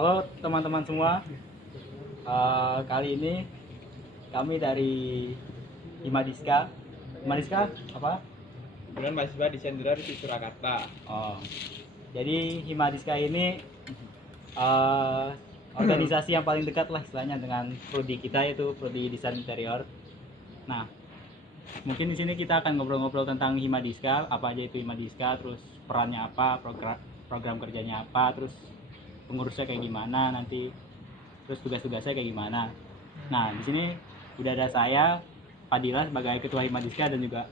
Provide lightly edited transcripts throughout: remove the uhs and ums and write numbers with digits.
Halo teman-teman semua. Kali ini kami dari Himadiska. Himadiska apa? Dengan mahasiswa di Sendra di Surakarta. Oh, jadi Himadiska ini eh, organisasi yang paling dekat lah istilahnya dengan prodi kita, yaitu prodi desain interior. Nah, mungkin di sini kita akan ngobrol-ngobrol tentang Himadiska, apa aja itu Himadiska, terus perannya apa, program kerjanya apa, terus pengurusnya kayak gimana nanti, terus tugas-tugasnya kayak gimana. Nah, di sini udah ada saya, Padilla sebagai ketua Himadiska, dan juga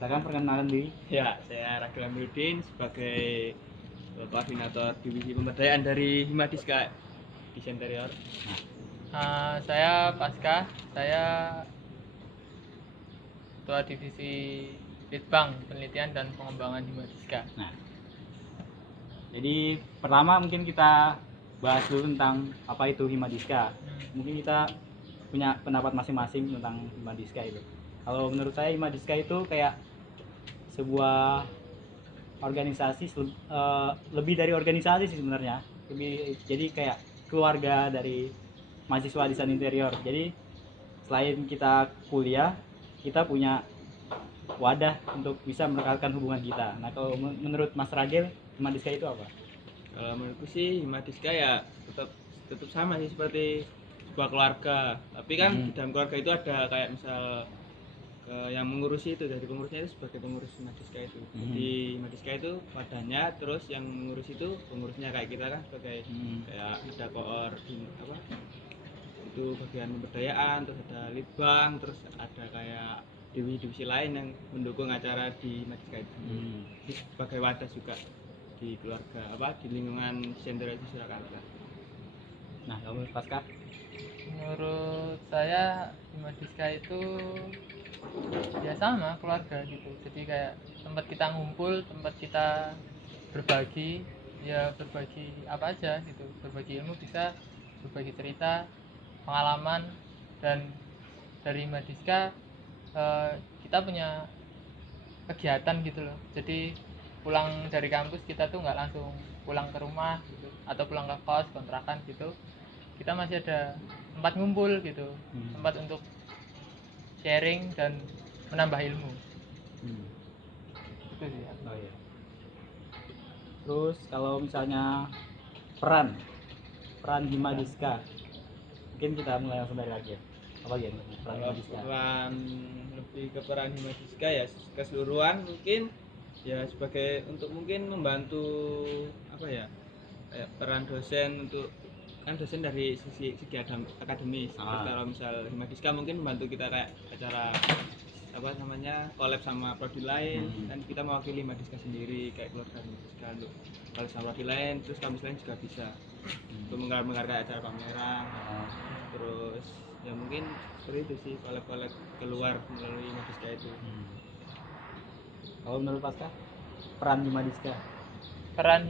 silakan perkenalkan diri. Ya, saya Ragil Amiruddin sebagai koordinator divisi pemberdayaan dari Himadiska di Interior. Saya Pasca, saya ketua divisi Litbang Penelitian dan Pengembangan Himadiska. Nah, jadi pertama mungkin kita bahas dulu tentang apa itu Himadiska. Mungkin kita punya pendapat masing-masing tentang Himadiska itu. Kalau menurut saya Himadiska itu kayak sebuah organisasi, lebih dari organisasi sih sebenarnya. Jadi kayak keluarga dari mahasiswa desain interior. Jadi selain kita kuliah, kita punya wadah untuk bisa merekatkan hubungan kita. Nah, kalau menurut Mas Ragil, Himadiska itu apa? Kalau menurutku sih Himadiska ya tetap sama sih seperti sebuah keluarga. Tapi kan di dalam keluarga itu ada kayak misal yang mengurusi itu, dari pengurusnya itu sebagai pengurus Himadiska itu. Jadi Himadiska itu wadahnya, terus yang mengurus itu pengurusnya kayak kita kan sebagai kayak ada apa itu bagian pemberdayaan, terus ada litbang, terus ada kayak divisi lain yang mendukung acara di Himadiska itu. Sebagai wadah juga di keluarga apa di lingkungan Sendra di Surakarta. Nah, kamu Pasca? Menurut saya Himadiska itu ya sama keluarga gitu. Jadi kayak tempat kita ngumpul, tempat kita berbagi, ya berbagi apa aja gitu. Berbagi ilmu bisa, berbagi cerita, pengalaman. Dan dari Himadiska kita punya kegiatan gitu loh. Jadi pulang dari kampus kita tuh nggak langsung pulang ke rumah gitu, atau pulang ke kos kontrakan gitu. Kita masih ada tempat ngumpul gitu, tempat untuk sharing dan menambah ilmu. Itu sih ya. Oh iya. Terus kalau misalnya peran Himadiska, mungkin kita mulai langsung dari Ragil. Apa ya peran Kalau Himadiska? peran lebih ke peran Himadiska ya keseluruhan mungkin ya sebagai untuk mungkin membantu apa ya kayak peran dosen untuk kan dosen dari segi akademis. Terus kalau misal Himadiska mungkin membantu kita kayak acara apa namanya collab sama prodi lain, kan kita mewakili Himadiska sendiri kayak keluarga Himadiska untuk collab sama prodi lain, terus kampus lain juga bisa untuk menggarap acara pameran. Terus ya mungkin seperti itu sih collab keluar melalui Himadiska itu. Kalau menurut Pasca, peran Himadiska? Peran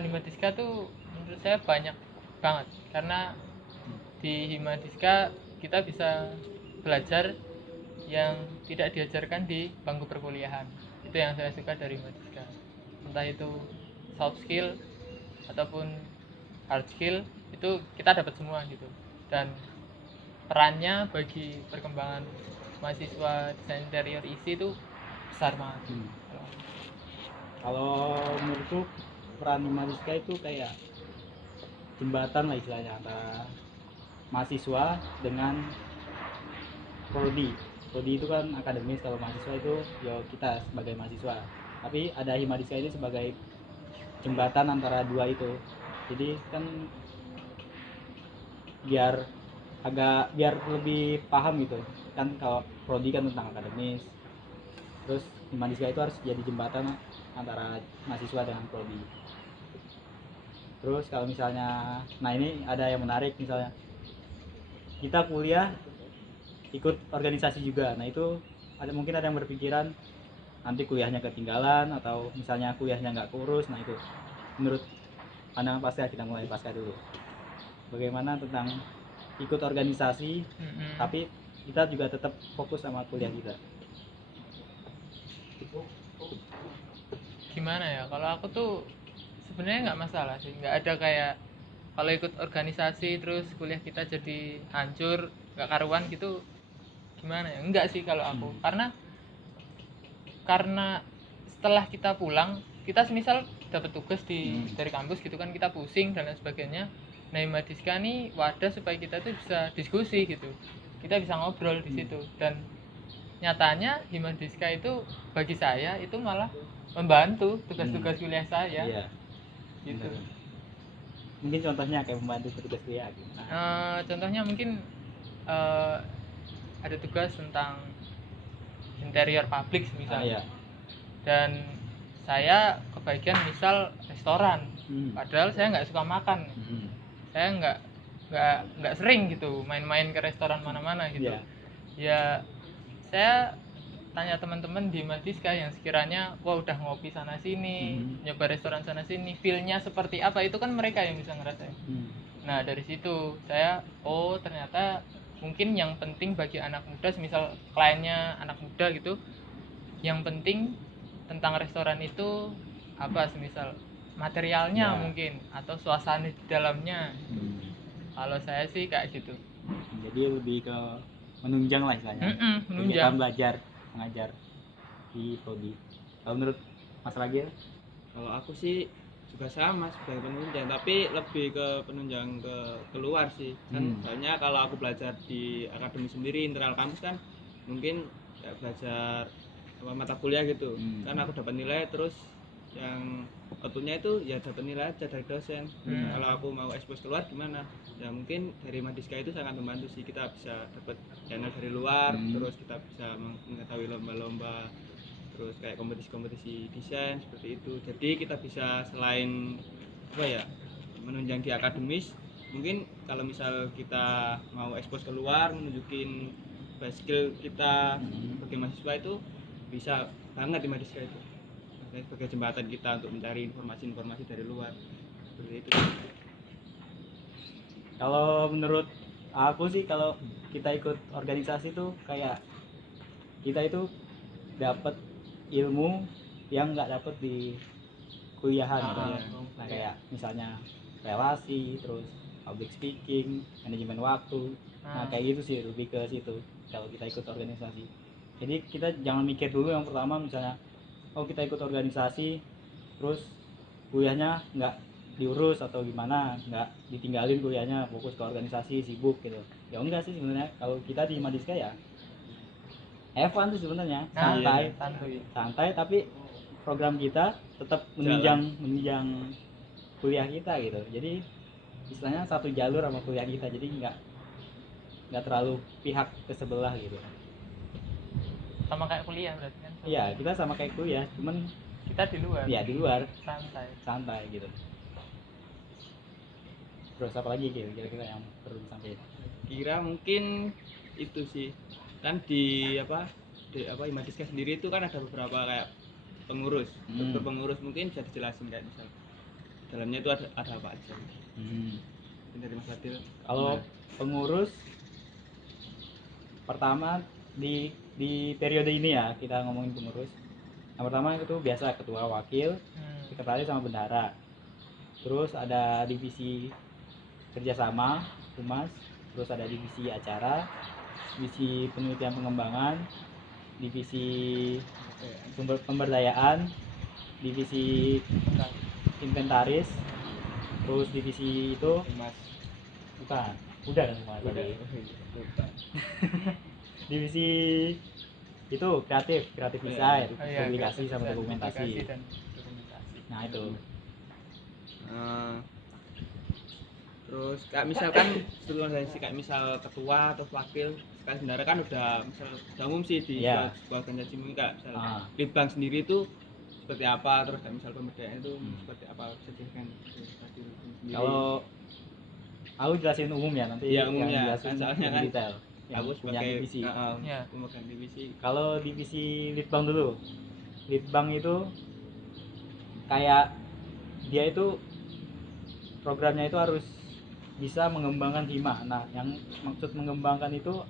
Himadiska tuh menurut saya banyak banget, karena di Himadiska kita bisa belajar yang tidak diajarkan di bangku perkuliahan. Itu yang saya suka dari Himadiska. Entah itu soft skill ataupun hard skill, itu kita dapat semua gitu. Dan perannya bagi perkembangan mahasiswa desain interior ISI itu besar banget. Kalau menurutku peran Himadiska itu kayak jembatan lah istilahnya antara mahasiswa dengan prodi. Prodi itu kan akademis, kalau mahasiswa itu ya kita sebagai mahasiswa. Tapi ada Himadiska ini sebagai jembatan antara dua itu. Jadi kan biar lebih paham gitu. Kan kalau prodi kan tentang akademis. Terus Himadiska itu harus jadi jembatan antara mahasiswa dengan prodi. Terus kalau misalnya, nah ini ada yang menarik, misalnya kita kuliah ikut organisasi juga. Nah itu mungkin ada yang berpikiran nanti kuliahnya ketinggalan, atau misalnya kuliahnya nggak kurus. Nah itu menurut pandangan Pasca, kita mulai Pasca dulu. Bagaimana tentang ikut organisasi tapi kita juga tetap fokus sama kuliah kita? Gimana ya, kalau aku tuh sebenarnya nggak masalah sih, nggak ada kayak kalau ikut organisasi terus kuliah kita jadi hancur nggak karuan gitu, gimana ya, enggak sih kalau aku. Karena setelah kita pulang, kita semisal dapat tugas dari kampus gitu kan, kita pusing dan lain sebagainya. Nah, Himadiska ini wadah supaya kita tuh bisa diskusi gitu, kita bisa ngobrol di situ. Dan nyatanya Himadiska itu bagi saya itu malah membantu tugas-tugas kuliah saya Iya. gitu. Bener. Mungkin contohnya kayak membantu petugas kuliah gitu. Contohnya mungkin ada tugas tentang interior publik misalnya. Iya. Dan saya kebagian misal restoran, padahal saya nggak suka makan. Saya nggak sering gitu main-main ke restoran mana-mana gitu. Iya. Ya saya tanya teman-teman di Himadiska yang sekiranya wah udah ngopi sana sini, nyoba restoran sana sini, feel-nya seperti apa, itu kan mereka yang bisa ngerasain. Nah, dari situ saya ternyata mungkin yang penting bagi anak muda, misal kliennya anak muda gitu, yang penting tentang restoran itu apa, semisal materialnya mungkin atau suasana di dalamnya. Kalau saya sih kayak gitu. Jadi lebih ke menunjang lah istilahnya. Menunjang. Kegiatan belajar mengajar di prodi. Kalau menurut Mas Ragil? Kalau aku sih juga sama sebagai penunjang, tapi lebih ke penunjang ke keluar sih. Kan soalnya kalau aku belajar di akademi sendiri internal kampus kan mungkin kayak belajar mata kuliah gitu. Kan aku dapat nilai, terus yang outputnya itu ya dapat nilai aja dari dosen. Kalau aku mau ekspos keluar gimana? Ya mungkin dari Himadiska itu sangat membantu sih, kita bisa dapat channel dari luar, terus kita bisa mengetahui lomba-lomba, terus kayak kompetisi-kompetisi desain seperti itu. Jadi kita bisa selain menunjang di akademis, mungkin kalau misal kita mau ekspos keluar menunjukin skill kita sebagai mahasiswa, itu bisa banget di Himadiska itu sebagai jembatan kita untuk mencari informasi-informasi dari luar seperti itu. Kalau menurut aku sih, kalau kita ikut organisasi tuh kayak kita itu dapat ilmu yang nggak dapat di kuliahan. Nah, kayak misalnya relasi, terus public speaking, manajemen waktu. Nah, kayak gitu sih, lebih ke situ kalau kita ikut organisasi. Jadi kita jangan mikir dulu yang pertama, misalnya kita ikut organisasi terus kuliahnya nggak diurus atau gimana, nggak ditinggalin kuliahnya, fokus ke organisasi, sibuk gitu. Ya enggak sih sebenarnya, kalau kita di Himadiska ya have fun tuh sebenarnya, santai, tapi program kita tetap menunjang kuliah kita gitu. Jadi istilahnya satu jalur sama kuliah kita, jadi nggak terlalu pihak ke sebelah gitu. Sama kayak kuliah berarti kan? Iya, kita sama kayak kuliah, cuman kita di luar. Iya, di luar. Santai gitu. Terus apa lagi kira-kira yang perlu disampaikan? Kira mungkin itu sih. Kan di Himadiska sendiri itu kan ada beberapa kayak pengurus. Struktur pengurus mungkin bisa dijelasin kayak misal dalamnya itu ada apa aja. Dari Mas Fadil. Kalau pengurus pertama di periode ini ya, kita ngomongin pengurus. Yang pertama itu biasa ketua, wakil, sekretaris sama bendahara. Terus ada divisi kerjasama, humas, terus ada divisi acara, divisi penelitian pengembangan, divisi sumber pemberdayaan, divisi inventaris, terus divisi itu bukan, udah kan semua tadi. Divisi itu kreatif desain, publikasi sama dokumentasi. Nah itu. Terus kayak misalkan kayak misal ketua atau wakil, sekarang sebenarnya kan udah umum sih di sebuah organisasi, mungkin kayak misal Litbang sendiri itu seperti apa, terus kayak misal pemberdayaan itu seperti apa, bisa dijelaskan. Kalau aku jelasin umum ya, nanti yang jelasin soalnya kan detail. Aku sebagai divisi. pemegang divisi. Kalau divisi Litbang dulu, Litbang itu kayak dia itu programnya itu harus bisa mengembangkan hima. Nah, yang maksud mengembangkan itu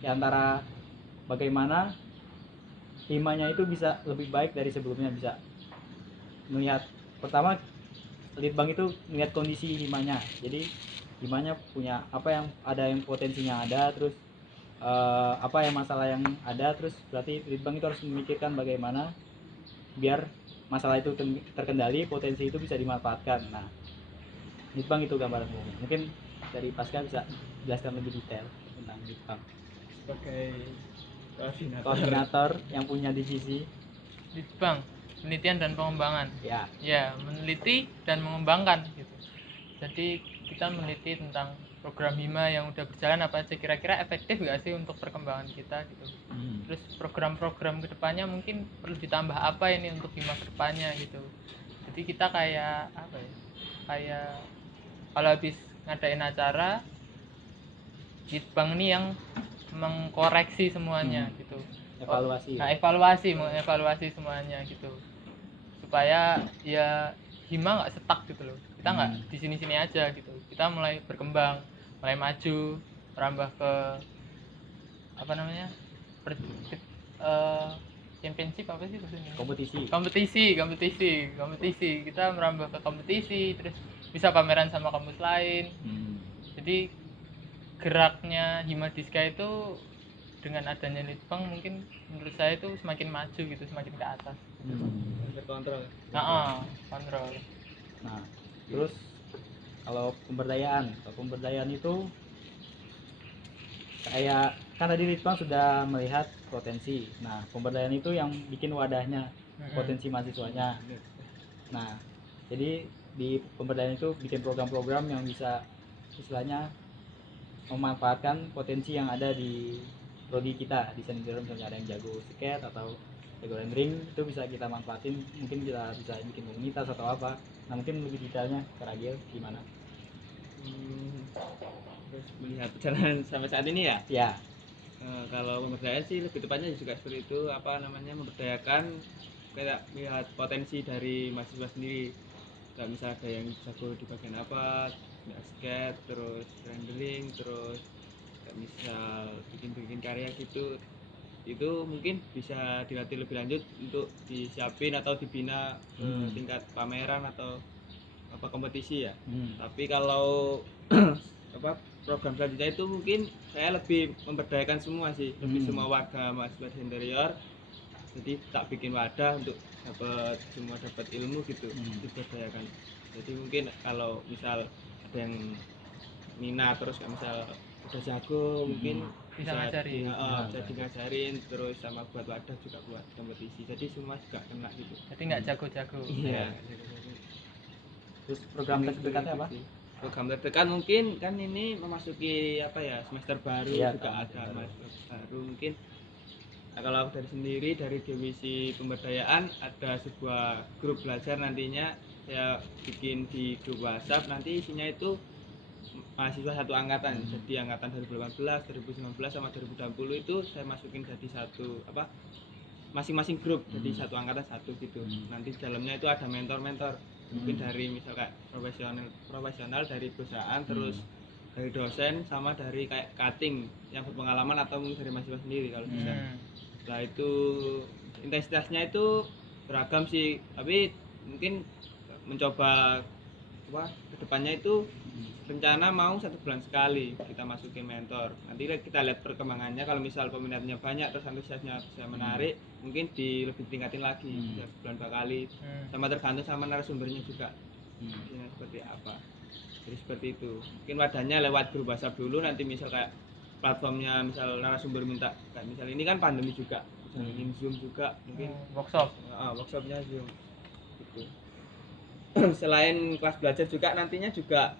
ya antara bagaimana himanya itu bisa lebih baik dari sebelumnya, bisa melihat pertama litbang itu melihat kondisi himanya. Jadi himanya punya apa yang ada, yang potensinya ada, terus apa yang masalah yang ada, terus berarti litbang itu harus memikirkan bagaimana biar masalah itu terkendali, potensi itu bisa dimanfaatkan. Nah, litbang itu gambaran umumnya. Mungkin dari Pasca bisa jelaskan lebih detail tentang litbang sebagai koordinator yang punya divisi. Litbang, penelitian dan pengembangan. Ya, Ya, meneliti dan mengembangkan gitu. Jadi kita meneliti tentang program Hima yang udah berjalan apa aja, kira-kira efektif nggak sih untuk perkembangan kita gitu. Terus program-program kedepannya mungkin perlu ditambah apa ini untuk Hima kedepannya gitu. Jadi kita kayak apa ya, kayak kalau habis ngadain acara, Litbang ini yang mengkoreksi semuanya gitu. evaluasi. Nah, mengevaluasi semuanya gitu, supaya ya Hima nggak stuck gitu loh. Kita nggak di sini-sini aja gitu. Kita mulai berkembang, mulai maju, merambah ke apa namanya, championship apa sih maksudnya? Kompetisi. Kita merambah ke kompetisi, terus bisa pameran sama kampus lain. Jadi geraknya Himadiska itu dengan adanya Litbang mungkin menurut saya itu semakin maju gitu, semakin ke atas. Kontrol. Kontrol. Nah, terus kalau pemberdayaan itu kayak kan tadi Litbang sudah melihat potensi. Nah, pemberdayaan itu yang bikin wadahnya potensi mahasiswanya. Nah, jadi di pemberdayaan itu bikin program-program yang bisa istilahnya memanfaatkan potensi yang ada di prodi kita. Di sendiri misalnya ada yang jago skate atau jago rendering, itu bisa kita manfaatin, mungkin kita bisa bikin komunitas atau apa. Nah, mungkin lebih detailnya Kak Ragil gimana? Terus melihat perjalanan sampai saat ini ya. Ya. Kalau pemberdayaan sih lebih tepatnya juga seperti itu, apa namanya, memberdayakan kayak melihat potensi dari mahasiswa sendiri. Kayak misal ada yang jago di bagian apa, skate, terus rendering, terus kayak misal bikin karya gitu, itu mungkin bisa dilatih lebih lanjut untuk disiapin atau dibina ke tingkat pameran atau apa kompetisi ya. Tapi kalau apa program selanjutnya itu mungkin saya lebih memberdayakan semua sih, lebih semua warga mahasiswa di interior. Jadi tak bikin wadah untuk dapat ilmu gitu, diberdayakan. Jadi mungkin kalau misal ada yang minat terus kayak misal udah jago mungkin Bisa ngajarin. bisa ngajarin, terus sama buat wadah juga buat kompetisi. Jadi semua juga kena gitu. Jadi nggak jago-jago. Iya. Terus program terdekatnya apa? Program terdekat mungkin kan ini memasuki apa ya, semester baru, juga ada mahasiswa baru mungkin. Nah, kalau aku dari sendiri dari divisi pemberdayaan ada sebuah grup belajar, nantinya saya bikin di grup WhatsApp, nanti isinya itu mahasiswa satu angkatan. Jadi angkatan 2018, 2019 sama 2020 itu saya masukin jadi satu apa, masing-masing grup, jadi satu angkatan satu gitu. Nanti di dalamnya itu ada mentor-mentor, mungkin dari misal kayak profesional dari perusahaan, terus dari dosen, sama dari kayak cutting yang berpengalaman, atau mungkin dari mahasiswa sendiri kalau bisa. Nah, itu intensitasnya itu beragam sih, tapi mungkin mencoba kedepannya itu rencana mau 1 bulan sekali kita masukin mentor. Nanti kita lihat perkembangannya, kalau misal peminatnya banyak terus antusiasnya bisa menarik, mungkin lebih tingkatin lagi, ya, sebulan 2 kali. Sama tergantung sama narasumbernya juga, seperti apa. Jadi seperti itu. Mungkin wadahnya lewat grup WhatsApp dulu, nanti misal kayak platformnya, misal narasumber minta kayak misal ini kan pandemi juga, misal ingin Zoom juga mungkin workshopnya Zoom gitu. Selain kelas belajar juga nantinya juga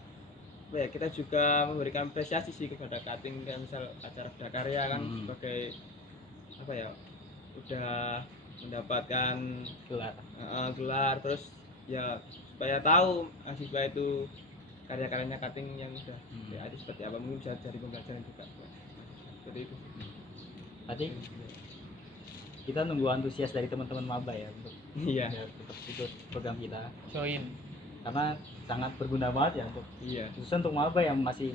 ya, kita juga memberikan apresiasi sih kepada cutting, kayak misal acara prakarya kan sebagai apa ya, udah mendapatkan gelar, terus ya supaya tahu mahasiswa itu karya-karyanya cutting yang udah ya, seperti apa, mungkin bisa dari pembelajaran juga seperti itu. Tadi kita nunggu antusias dari teman-teman maba ya untuk tetap ikut program kita, join, karena sangat berguna banget ya untuk khususnya untuk maba yang masih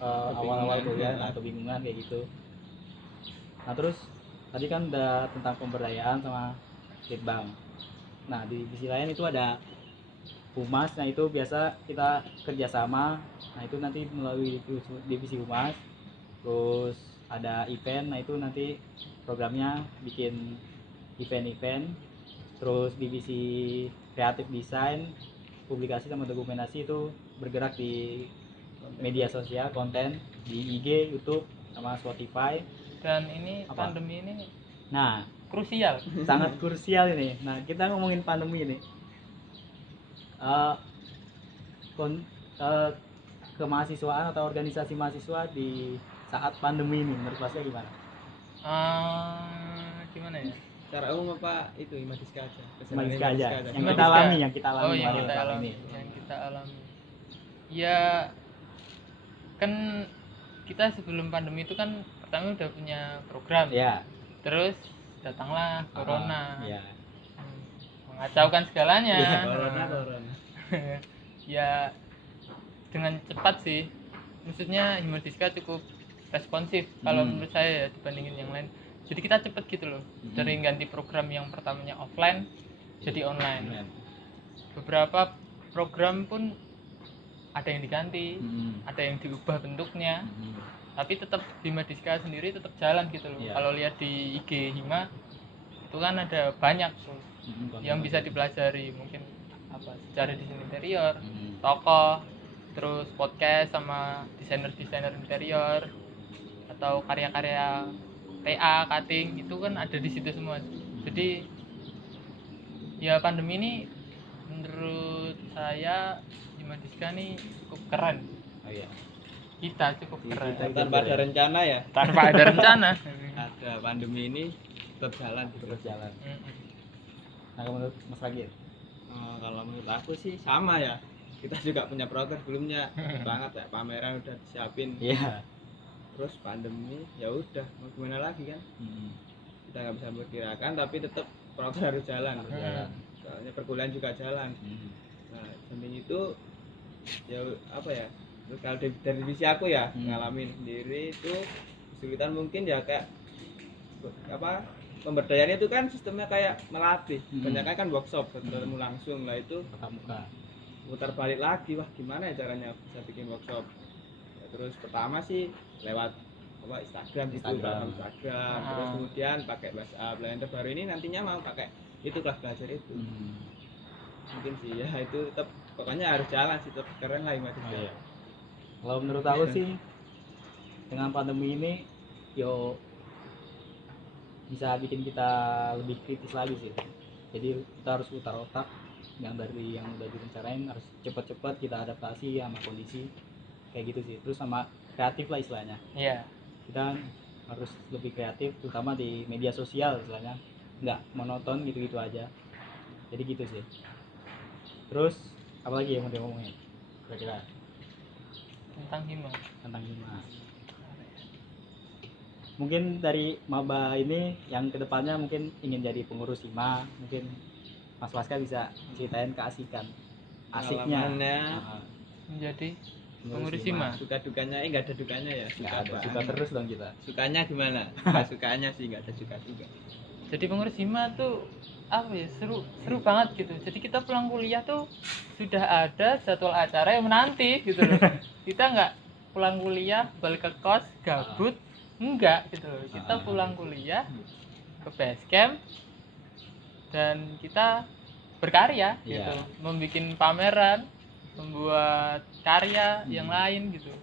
awal-awal kuliah atau bingungan kayak gitu. Nah, terus tadi kan udah tentang pemberdayaan sama litbang. Nah, di sisi lain itu ada humas. Nah itu biasa kita kerjasama, nah itu nanti melalui divisi humas. Terus ada event, nah itu nanti programnya bikin event-event. Terus divisi kreatif desain, publikasi sama dokumentasi itu bergerak di media sosial, konten di IG, YouTube, sama Spotify. Dan ini Apa? pandemi ini Nah krusial. sangat krusial ini. Nah kita ngomongin pandemi ini, Eh, kon- eh, kemahasiswaan atau organisasi mahasiswa di saat pandemi ini menurut Pasca gimana? Gimana ya? Secara umum apa itu Himadiska aja? Himadiska aja, yang kita Himadiska. alami, yang kita alami Oh, yang kemarin kita selama alami, ini. yang kita alami. Ya kan kita sebelum pandemi itu kan pertama udah punya program. Ya. Terus datanglah corona. Ya. Mengacaukan segalanya. Iya, Corona. Ya dengan cepat sih. Maksudnya Himadiska cukup responsif kalau menurut saya ya, dibandingin yang lain. Jadi kita cepet gitu loh, dari ganti program yang pertamanya offline jadi online. Beberapa program pun ada yang diganti, ada yang diubah bentuknya, tapi tetap Himadiska sendiri tetap jalan gitu loh. Iya. Kalau lihat di IG Hima itu kan ada banyak tuh yang bisa dipelajari, mungkin apa sejarah desain interior, tokoh, terus podcast sama desainer interior, atau karya-karya TA, cutting, itu kan ada di situ semua. Jadi ya pandemi ini menurut saya Himadiska nih cukup keren. Oh iya. Kita cukup keren. Tanpa ada rencana ya. Tanpa ada rencana. Ada pandemi ini tetap jalan gitu. Terus jalan. Nah menurut Mas Ragil? Kalau menurut aku sih sama ya. Kita juga punya program sebelumnya banget ya, pameran udah disiapin. Iya. Terus pandemi ya udah mau gimana lagi kan, kita nggak bisa memperkirakan tapi tetap program harus jalan. Soalnya perkuliahan juga jalan. Nah samping itu ya apa ya, terus kalau dari divisi aku ya ngalamin sendiri itu kesulitan mungkin ya kayak apa, pemberdayaannya itu kan sistemnya kayak melatih, banyak kan workshop ketemu langsung lah, itu Tatap muka. putar balik lagi, wah gimana ya caranya bisa bikin workshop ya. Terus pertama sih lewat apa Instagram gitu, Instagram. terus kemudian pakai WhatsApp. Yang terbaru ini nantinya mau pakai itu kelas belajar itu. Mungkin sih ya itu tetap pokoknya harus jalan sih, tetap keren lah Himadiska. Oh, iya. Kalau menurut aku sih dengan pandemi ini yo bisa bikin kita lebih kritis lagi sih. Jadi kita harus putar otak, yang dari yang udah direncanain harus cepat-cepat kita adaptasi sama kondisi kayak gitu sih. Terus sama kreatif lah istilahnya. Iya. Kita harus lebih kreatif, terutama di media sosial istilahnya, nggak monoton gitu-gitu aja. Jadi gitu sih. Terus apalagi yang mau diomongin kira-kira Tentang Hima. tentang Hima? Mungkin dari maba ini yang kedepannya mungkin ingin jadi pengurus Hima, mungkin Mas Waska bisa ceritain keasikan asiknya Pengalamannya. Menjadi pengurus Hima. Suka dukanya nggak ada dukanya ya, Nggak ada, apaan? suka terus dong kita. Sukanya gimana? Nggak sukanya sih nggak ada suka juga. Jadi pengurus Hima tuh apa ya, seru banget gitu. Jadi kita pulang kuliah tuh sudah ada jadwal acara yang menanti gitu loh. Kita nggak pulang kuliah balik ke kos gabut, enggak gitu loh. Kita pulang kuliah ke base camp dan kita berkarya gitu, Iya. membuat pameran, membuat karya yang lain gitu.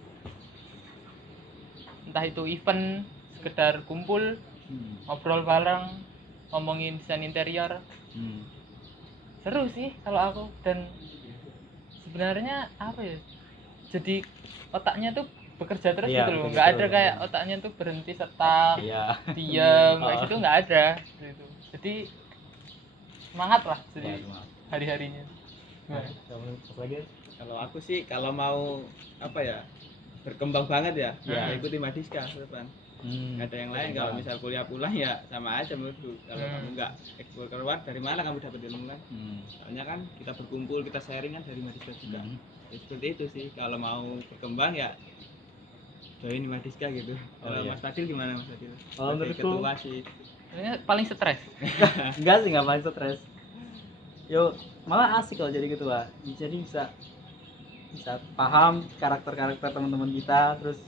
Entah itu event, sekedar kumpul, ngobrol bareng, ngomongin desain interior. Seru sih kalau aku, dan sebenarnya apa ya, jadi otaknya tuh bekerja terus Iya, gitu loh, betul, nggak ada betul. kayak otaknya tuh berhenti stuck, Iya. diam kayak gitu, nggak ada gitu. Jadi semangat lah Wah, jadi cuma. hari-harinya. Nah, Kalau menurut Mas Ragil? Kalau aku sih kalau mau apa ya, berkembang banget ya, ya Hmm. ikuti Himadiska ke depan. Nggak ada yang lain. Kalau misal kuliah pulang ya sama aja menurutku. Kalau kamu nggak ekspor keluar, dari mana kamu dapat ilmu kan? Soalnya kan kita berkumpul, kita sharing kan dari Himadiska juga. Ya, seperti itu sih. Kalau mau berkembang ya join Himadiska gitu. Oh, Kalau iya. Mas Fadil gimana Mas Fadil? Kalau Sebagai menurutku- ketua sih. sebenarnya paling stres. Enggak sih, nggak paling stres. yo malah asik kalau jadi ketua. Jadi bisa paham karakter-karakter teman-teman kita, terus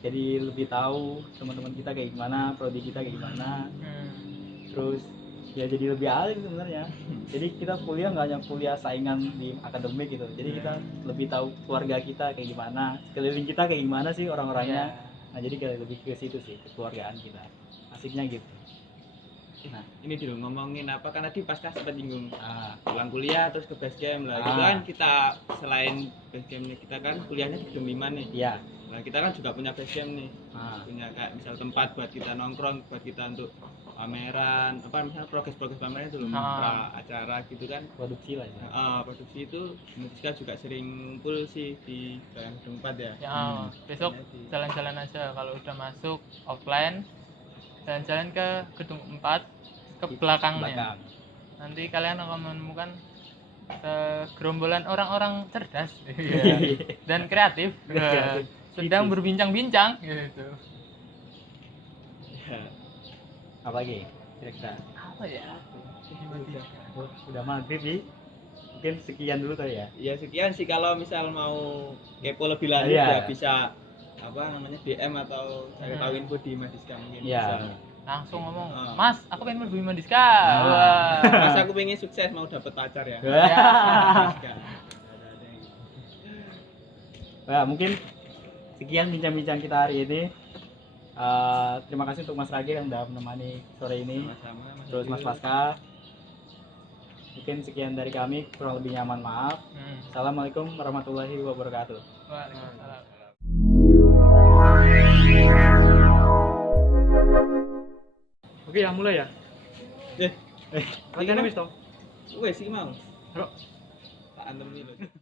jadi lebih tahu teman-teman kita kayak gimana, prodi kita kayak gimana, terus ya jadi lebih alim sebenarnya. Jadi kita kuliah nggak hanya kuliah saingan di akademik gitu, jadi kita lebih tahu keluarga kita kayak gimana, sekeliling kita kayak gimana sih orang-orangnya. Nah jadi kayak lebih ke situ sih, kekeluargaan kita asiknya gitu. Nah Ini dulu ngomongin apa kan tadi pas sempat nyinggung ah, pulang kuliah terus ke base camp lah. Itu Ah. kan kita selain base campnya kita kan kuliahnya di gedung 5 nih. iya Nah, kita kan juga punya base camp nih. ah, Punya kayak misal tempat buat kita nongkrong, buat kita untuk pameran, apa misalnya progres-progres pameran itu loh, pra acara gitu kan. produksi lah ya. Produksi itu Mutiska juga sering ngumpul sih di gedung 4 ya. Ya, Hmm. besok jalan-jalan aja kalau udah masuk offline, jalan-jalan ke gedung 4 ke belakangnya. Belakang. Nanti kalian akan menemukan segerombolan orang-orang cerdas dan kreatif, Kreatif. sedang berbincang-bincang gitu. Ya. Apa lagi kira-kira? Apa ya? Oh, udah maghrib nih, mungkin sekian dulu kali ya. Ya sekian sih, kalau misal mau kepo lebih lanjut Iya. ya bisa apa namanya DM atau cari tahu info di Madiska mungkin Iya. bisa. Langsung ngomong, Ah. Mas, aku pengen berbudi Madiska. Ah. Wah. Mas aku pengen sukses mau dapat pacar ya. Ya. Madiska. Nah, mungkin sekian bincang-bincang kita hari ini. Terima kasih untuk Mas Rage yang udah menemani sore ini. Sama-sama, Mas Terus Mas Agil. Pasca. Mungkin sekian dari kami, kurang lebih nyaman maaf. Assalamualaikum warahmatullahi wabarakatuh. Waalaikumsalam. Oke, ya mulai ya. Eh, Latihan ini wis toh. wes sih mau. Bro. Tak antem nih loh.